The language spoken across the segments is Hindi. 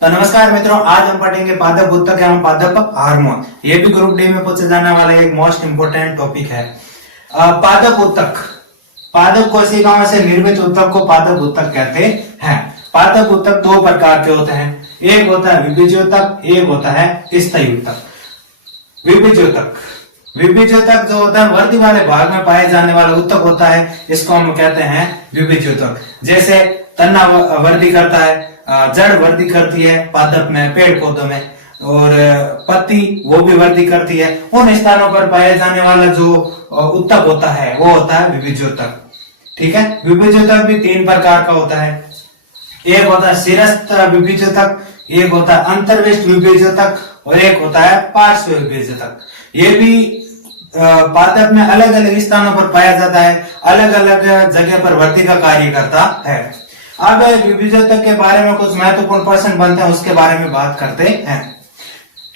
तो नमस्कार मित्रों, आज हम पढ़ेंगे पादप उत्तक एवं पादप हार्मोन। ये भी ग्रुप डी में पूछे जाने वाला एक मोस्ट इंपोर्टेंट टॉपिक है। पादप उत्तक, पादप कोशिकाओं से निर्मित उत्तक को पादप उत्तक कहते हैं। पादप उत्तक दो प्रकार के होते हैं, एक होता है विभिज्योतक, एक होता है स्थायी उत्तक। विभिज्योतक, विभिज्योतक जो होता है वर्दी वाले भाग में पाए जाने वाला उत्तक होता है, इसको हम कहते हैं विभिज्योतक। जैसे तना वर्दी करता है, जड़ वर्दी करती है पादप में, पेड़ पौधों में, और पत्ती वो भी वर्दी करती है। उन स्थानों पर पाए जाने वाला जो उत्तक होता है वो होता है विभिज्योतक। ठीक है, विभिज्योतक भी तीन प्रकार का होता है। एक होता है शिरस्थ विभिज्योतक, एक होता है अंतर्विष्ट विभिज्योतक और एक होता है पार्श्व विभिज्योतक। ये भी पादप में अलग अलग स्थानों पर पाया जाता है, अलग अलग जगह पर वर्दी का कार्य करता है। अब विभिज्योतक के बारे में कुछ महत्वपूर्ण प्रश्न बनते हैं, उसके बारे में बात करते हैं।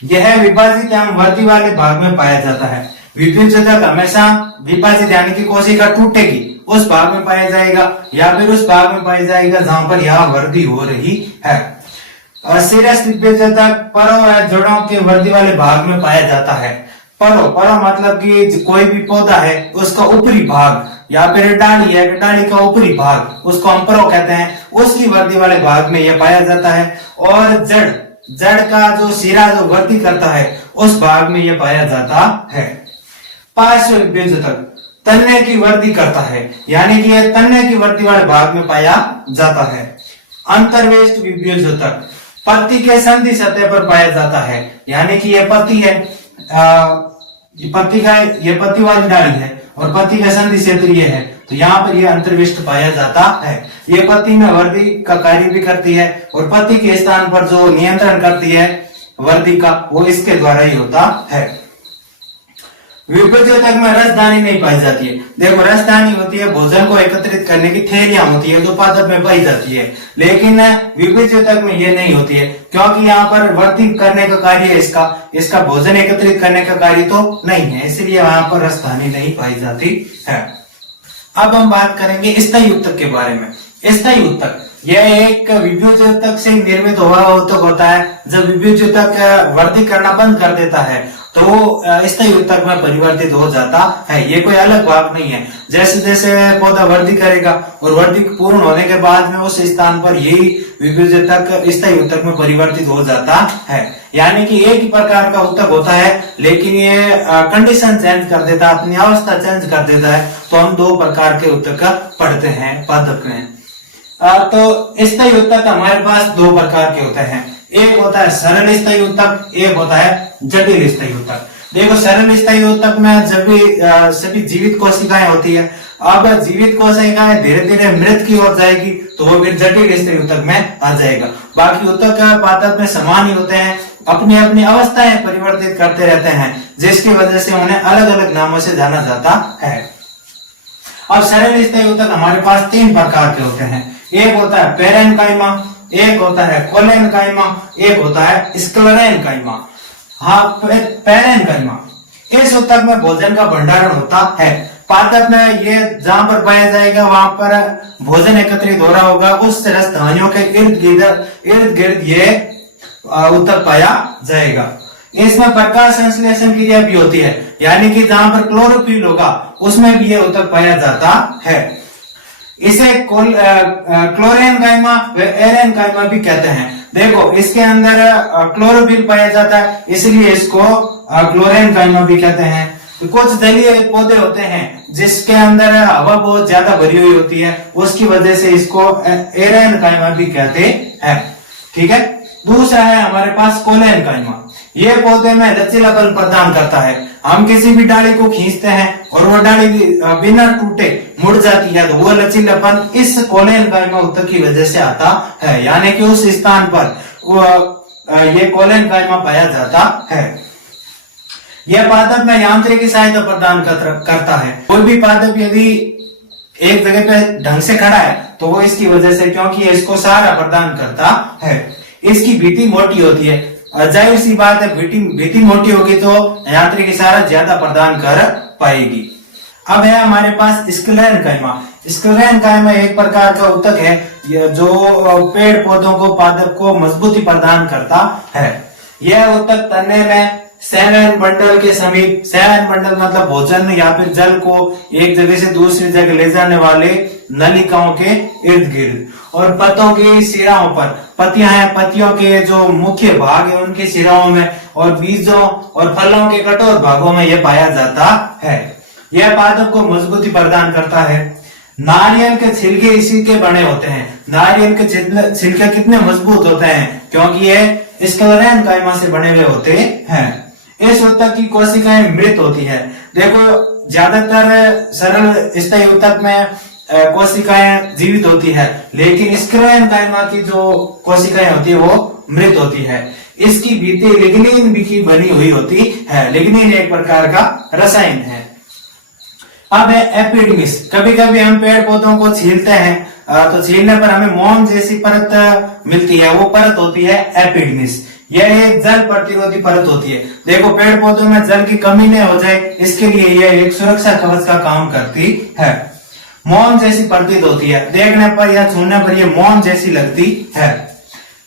यह विभाजित एवं वर्दी वाले भाग में पाया जाता है। विभिज्योतक हमेशा विभाजित यानी कि कोशिका टूटेगी उस भाग में पाया जाएगा या फिर उस भाग में पाया जाएगा जहां पर यह वर्दी हो रही है। और शिरस्थ विभिज्योतक परों या जड़ों के वर्दी वाले भाग में पाया जाता है। परो मतलब कि कोई भी पौधा है उसका ऊपरी भाग, या फिर डाली है, डाली का ऊपरी भाग, उसको हम परो कहते हैं, उसकी वर्दी वाले भाग में यह पाया जाता है। और जड़ का जो सिरा जो वर्दी करता है उस भाग में यह पाया जाता है। पार्श्व विभिज्योतक तन्ने की वर्दी करता है, यानी कि यह तन्ने की वर्दी वाले भाग में पाया जाता है। अंतर्वेष्ट विभिज्योतक पत्ती के संधि सतह पर पाया जाता है, यानी कि यह पत्ती है, ये पत्ती वाली डाली है और पत्ती का संधि क्षेत्र ये है, तो यहाँ पर यह अंतर्विष्ट पाया जाता है। ये पत्ती में वर्दी का कार्य भी करती है और पत्ती के स्थान पर जो नियंत्रण करती है वर्दी का, वो इसके द्वारा ही होता है। विभिज्योतक में रसदानी नहीं पाई जाती है। देखो, रसदानी होती है भोजन को एकत्रित करने की थैलियां होती है जो पादप में पाई जाती है, लेकिन विभिज्योतक में ये नहीं होती है, क्योंकि यहाँ पर वर्दी करने का कार्य है इसका भोजन एकत्रित करने का कार्य तो नहीं है, इसलिए वहां पर रसदानी नहीं पाई जाती है। अब हम बात करेंगे स्थायी उत्तक के बारे में। स्थायी उत्तक यह एक विभिज्योतक से निर्मित हुआ उत्तक होता है। जब विभिज्योतक वर्दी करना बंद कर देता है तो स्थायी उत्तक में परिवर्तित हो जाता है। ये कोई अलग भाग नहीं है। जैसे जैसे पौधा वर्दी करेगा और वर्दी पूर्ण होने के बाद में उस स्थान पर यही विभिज्योतक स्थायी उत्तक में परिवर्तित हो जाता है। यानी कि एक ही प्रकार का उत्तक होता है, लेकिन ये कंडीशन चेंज कर देता है, अपनी अवस्था चेंज कर देता है। तो हम दो प्रकार के उत्तक पढ़ते हैं पादप में। तो स्थायी उत्तक हमारे पास दो प्रकार के होते हैं, एक होता है सरल स्थायी उत्तक, एक होता है जटिल स्थायी उत्तक। देखो, सरल स्थायी उत्तक में जब भी सभी जीवित कोशिकाएं होती है। अब जीवित कोशिकाएं धीरे धीरे मृत की ओर जाएगी तो वो फिर जटिल स्थायी उत्तक में आ जाएगा। बाकी उत्तक पादप में समान ही होते हैं, अपनी अपनी अवस्थाएं परिवर्तित करते रहते हैं, जिसकी वजह से उन्हें अलग अलग नामों से जाना जाता है। अब सरल स्थायी उत्तक हमारे पास तीन प्रकार के होते हैं। एक होता है पेरेन्काइमा, एक होता है कोलेन्काइमा, एक होता है स्क्लेरेन्काइमा। पेरेन्काइमा, इस उत्तक में भोजन का भंडारण होता है। पादप में ये जहां पर पाया जाएगा वहां पर भोजन एकत्रित हो रहा होगा, उस रसधानियों के इर्द गिर्द ये उत्तक पाया जाएगा। इसमें प्रकाश संश्लेषण क्रिया भी होती है, यानी कि जहां पर क्लोरोफिल होगा उसमें भी ये उत्तक पाया जाता है। इसे क्लोरेन्काइमा व एरेन्काइमा भी कहते हैं। देखो, इसके अंदर क्लोरोफिल पाया जाता है, इसलिए इसको क्लोरेन्काइमा भी कहते हैं। तो कुछ जलीय पौधे होते हैं जिसके अंदर हवा बहुत ज्यादा भरी हुई होती है, उसकी वजह से इसको एरेन्काइमा भी कहते हैं। ठीक है, दूसरा है हमारे पास कोलेन्काइमा। ये पौधे में लचीलापन प्रदान करता है। हम किसी भी डाली को खींचते हैं और वो डाली बिना टूटे मुड़ जाती है, तो वो लचीलापन इस कोलेन्काइमा उत्तक की वजह से आता है, यानी कि उस स्थान पर वो ये कोलेन्काइमा पाया जाता है। यह पादप में यांत्रिक सहायता प्रदान करता है। कोई भी पादप यदि एक जगह पे ढंग से खड़ा है तो वो इसकी वजह से, क्योंकि इसको सहारा प्रदान करता है। इसकी भीति मोटी होती है, जाहिर सी बात है, भीति मोटी होगी तो यांत्रिक सहारा ज्यादा प्रदान कर पाएगी। अब है हमारे पास स्क्लेरेन्काइमा। स्क्लेरेन्काइमा एक प्रकार का उत्तक है ये जो पेड़ पौधों को, पादप को मजबूती प्रदान करता है। यह ऊतक तने में सेवन बंडल के समीप, सेवन बंडल मतलब भोजन या फिर जल को एक जगह से दूसरी जगह ले जाने वाले नलिकाओं के इर्द गिर्द, और पत्तों की सिराओं पर, पत्तियां हैं, पत्तियों के जो मुख्य भाग है उनकी सिराओं में, और बीजों और फलों के कठोर भागों में यह पाया जाता है। यह पादप को मजबूती प्रदान करता है। नारियल के छिलके इसी के बने होते हैं। नारियल के छिलके कितने मजबूत होते हैं, क्योंकि ये स्क्लेरेन्काइमा से बने हुए होते हैं। इस ऊतक की कोशिकाएं मृत होती है। देखो ज्यादातर सरल स्थायी ऊतक में कोशिकाएं जीवित होती है, लेकिन स्क्लेरेन्काइमा की जो कोशिकाएं होती है वो मृत होती है। इसकी भित्ति लिग्निन की बनी हुई होती है। लिग्निन एक प्रकार का रसायन है। अब है एपिडर्मिस। कभी कभी हम पेड़ पौधों को छीलते हैं तो छीलने पर हमें मोम जैसी परत मिलती है, वो परत होती है एपिडर्मिस। यह एक जल प्रतिरोधी परत होती है। देखो पेड़ पौधों में जल की कमी नहीं हो जाए, इसके लिए यह एक सुरक्षा कवच का काम करती है। मोम जैसी प्रतीत होती है, देखने पर या छूने पर यह मोम जैसी लगती है।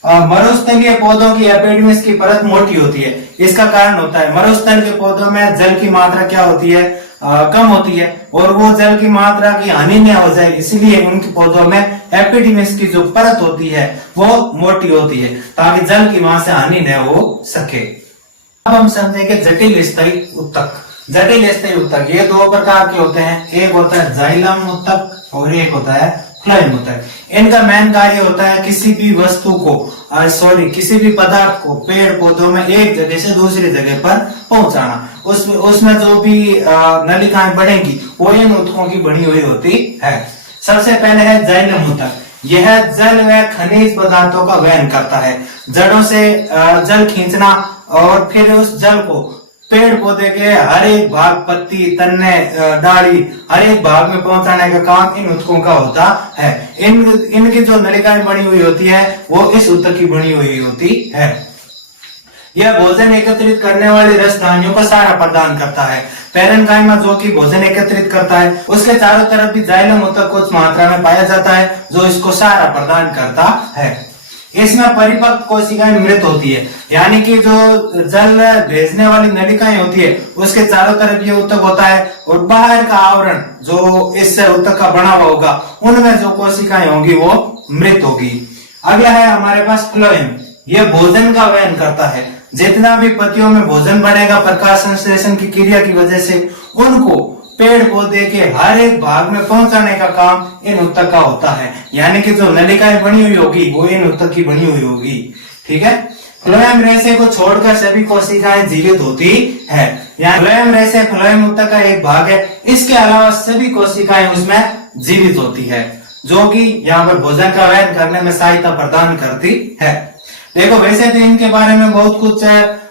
मरुस्थलीय पौधों की एपिडर्मिस की परत मोटी होती है। इसका कारण होता है मरुस्थल के पौधों में जल की मात्रा क्या होती है, कम होती है, और वो जल की मात्रा की हानि न हो जाए, इसलिए उनके पौधों में एपिडर्मिस की जो परत होती है वो मोटी होती है, ताकि जल की वहां से हानि न हो सके। अब हम समझेंगे जटिल स्थायी ऊतक। जटिल स्थायी ऊतक ये दो प्रकार के होते हैं, एक होता है जाइलम ऊतक और एक होता है फ्लोएम ऊतक। इनका मेन कार्य होता है किसी भी वस्तु को, किसी भी पदार्थ को पेड़ पौधों में एक जगह से दूसरी जगह पर पहुंचाना। उसमें जो भी नलिकाएं बढ़ेंगी वो इन ऊतकों की बनी हुई होती है। सबसे पहले है जाइलम ऊतक। यह जल व खनिज पदार्थों का वहन करता है। जड़ों से जल खींचना और फिर उस जल को पेड़ पौधे के हर एक भाग, पत्ती, तन्ने, डाली, हर एक भाग में पहुंचाने का काम इन ऊतकों का होता है। इनकी जो नलिकाएं बनी हुई होती है वो इस ऊतक की बनी हुई होती है। यह भोजन एकत्रित करने वाली रसधानियों को सहारा प्रदान करता है। पैरेन्काइमा जो कि भोजन एकत्रित करता है, उसके चारों तरफ भी जाइलम ऊतक कुछ मात्रा में पाया जाता है जो इसको सहारा प्रदान करता है। इसमें परिपक्व कोशिकाएं मृत होती है, यानी कि जो जल भेजने वाली नलिकाएं होती है उसके चारों तरफ ये ऊतक होता है, और बाहर का आवरण जो इस ऊतक का बना हुआ होगा उनमें जो कोशिकाएं होंगी वो मृत होगी। अगला है हमारे पास फ्लोएम। यह भोजन का वहन करता है। जितना भी पत्तियों में भोजन बनेगा प्रकाश संश्लेषण की क्रिया की वजह से, उनको पेड़ पौधे के हर एक भाग में पहुंचाने का काम इन ऊतक का होता है, यानी कि जो नलिकाएं बनी हुई होगी वो इन ऊतक की बनी हुई होगी। ठीक है। फ्लोएम रेशे को छोड़कर सभी कोशिकाएं जीवित होती है। यहाँ फ्लोएम रेशे फ्लोएम ऊतक का एक भाग है। इसके अलावा सभी कोशिकाएं उसमें जीवित होती है, जो कि यहाँ पर भोजन का वहन करने में सहायता प्रदान करती है। देखो वैसे तो इनके बारे में बहुत कुछ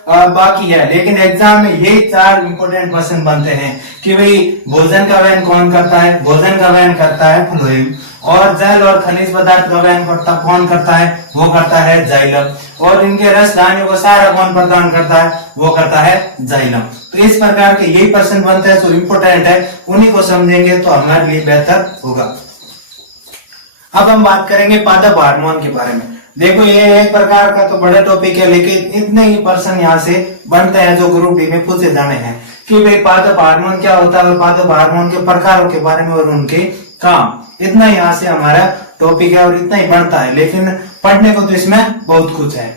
बाकी है, लेकिन एग्जाम में यही 4 इंपोर्टेंट क्वेश्चन बनते हैं कि भाई भोजन का वहन कौन करता है। भोजन का वहन करता है फ्लोएम, और जल और खनिज पदार्थ का वहन कौन करता है, वो करता है जाइलम, और इनके रस धान्यों को सहारा कौन प्रदान करता है, वो करता है जाइलम। तो इस प्रकार के यही प्रश्न बनते हैं जो इम्पोर्टेंट है, उन्हीं को समझेंगे तो हमारे लिए बेहतर होगा। अब हम बात करेंगे पादप हार्मोन के बारे में। देखो ये एक प्रकार का तो बड़ा टॉपिक है, लेकिन इतने ही प्रश्न यहाँ से बनते हैं जो ग्रुप डी में पूछे जाने हैं कि भाई पादप हार्मोन क्या होता है और पादप हार्मोन के प्रकारों के बारे में और उनके काम। इतना यहाँ से हमारा टॉपिक है और इतना ही बढ़ता है, लेकिन पढ़ने को तो इसमें बहुत कुछ है।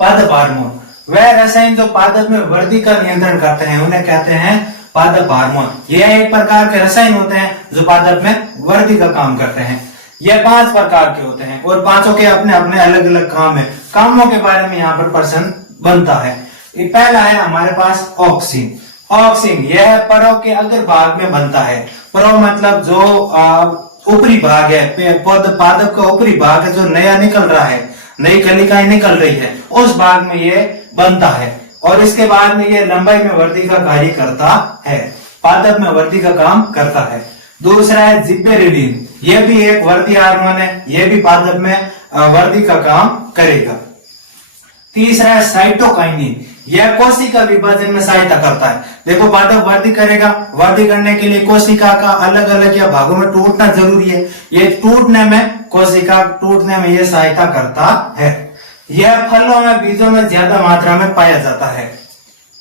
पादप हार्मोन वह रसायन जो पादप में वृद्धि का नियंत्रण करते हैं, उन्हें कहते हैं पादप हार्मोन। यह एक प्रकार के रसायन होते हैं जो पादप में वृद्धि का काम करते हैं। यह 5 प्रकार के होते हैं और पांचों के अपने अपने अलग अलग काम है। कामों के बारे में यहाँ पर प्रश्न बनता है। पहला है हमारे पास ऑक्सिन। ऑक्सिन यह परों के अग्र भाग में बनता है। परो मतलब जो ऊपरी भाग है, पादप का ऊपरी भाग है जो नया निकल रहा है, नई कलिकाएं निकल रही है, उस भाग में ये बनता है, और इसके बाद में ये लंबाई में वृद्धि का कार्य करता है, पादप में वृद्धि का काम करता है। दूसरा है जिब्बेरेलिन। यह भी एक वृद्धि हार्मोन है, यह भी पादप में वृद्धि का काम करेगा। तीसरा है साइटोकाइनिन, यह कोशिका विभाजन में सहायता करता है। देखो पादप वृद्धि करेगा, वृद्धि करने के लिए कोशिका का अलग अलग या भागों में टूटना जरूरी है। ये टूटने में, कोशिका टूटने में यह सहायता करता है। यह फलों में, बीजों में ज्यादा मात्रा में पाया जाता है।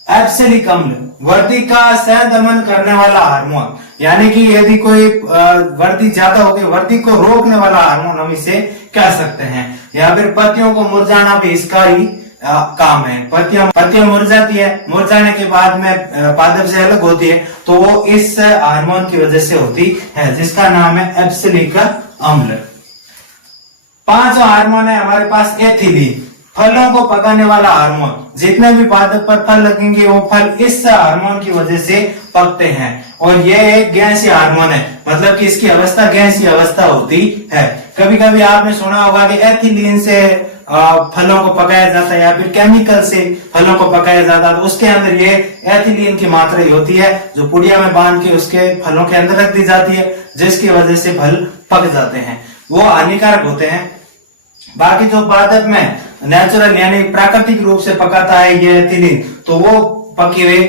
एब्सिलिक अम्ल, वृद्धि का सहदमन करने वाला हार्मोन, यानी कि यदि कोई वृद्धि ज्यादा हो गई, वृद्धि को रोकने वाला हार्मोन हम इसे कह सकते हैं। या फिर पत्तियों को मुरझाना भी इसका ही काम है। पत्तियां मुरझाती है, मुरझाने के बाद में पादप से अलग होती है, तो वो इस हार्मोन की वजह से होती है, जिसका नाम है एब्सिलिक अम्ल। पांचवा हार्मोन है हमारे पास एथिलीन, फलों को पकाने वाला हार्मोन। जितने भी पादप पर फल लगेंगे वो फल इस हार्मोन की वजह से पकते हैं, और यह एक गैसीय हार्मोन है, मतलब कि इसकी अवस्था गैसीय अवस्था होती है। कभी कभी आपने सुना होगा कि एथिलीन से फलों को पकाया जाता है, या फिर केमिकल से फलों को पकाया जाता है, तो उसके अंदर ये एथिलीन की मात्रा ही होती है, जो पुड़िया में बांध के उसके फलों के अंदर रख दी जाती है, जिसकी वजह से फल पक जाते हैं, वो हानिकारक होते हैं। बाकी जो पादप में नेचुरल यानी प्राकृतिक रूप से पकाता है ये एथिलीन, तो वो पके हुए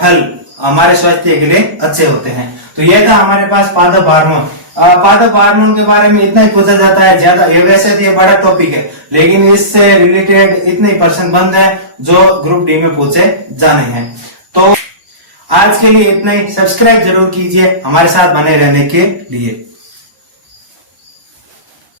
फल हमारे स्वास्थ्य के लिए अच्छे होते हैं। तो ये था हमारे पास पादप हार्मोन। पादप हार्मोन के बारे में इतना ही पूछा जाता है, ज्यादा ये वैसे तो ये बड़ा टॉपिक है, लेकिन इससे रिलेटेड इतने प्रश्न बंद है जो ग्रुप डी में पूछे जाने हैं। तो आज के लिए इतना ही। सब्सक्राइब जरूर कीजिए हमारे साथ बने रहने के लिए।